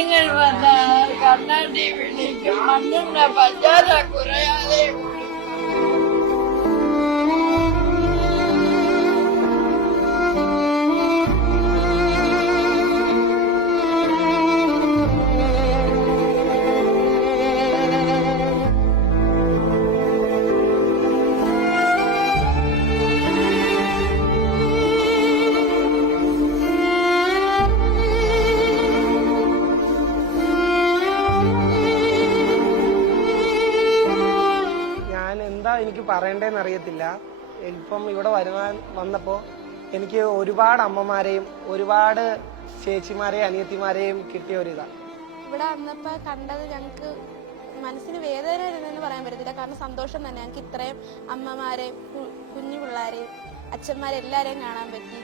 കുഞ്ഞുങ്ങൾ വന്നാൽ കണ്ണാടി വിളിക്കും, മണ്ണെണ്ണ പഞ്ചാര കുറയാതെ ഉള്ളൂ. എനിക്ക് പറയണ്ടേന്ന് അറിയത്തില്ല. ഇപ്പം ഇവിടെ വന്നപ്പോൾ എനിക്ക് ഒരുപാട് അമ്മമാരെയും ഒരുപാട് ചേച്ചിമാരെയും അനിയത്തിമാരെയും കിട്ടിയ ഒരിതാണ്. ഇവിടെ വന്നപ്പോൾ കണ്ടത് ഞങ്ങൾക്ക് മനസ്സിന് വേദന ഇരുന്നെന്ന് പറയാൻ പറ്റത്തില്ല. കാരണം സന്തോഷം തന്നെ. ഞങ്ങൾക്ക് ഇത്രയും അമ്മമാരെയും കുഞ്ഞു പിള്ളേരെയും അച്ഛന്മാരെല്ലാരെയും കാണാൻ പറ്റി.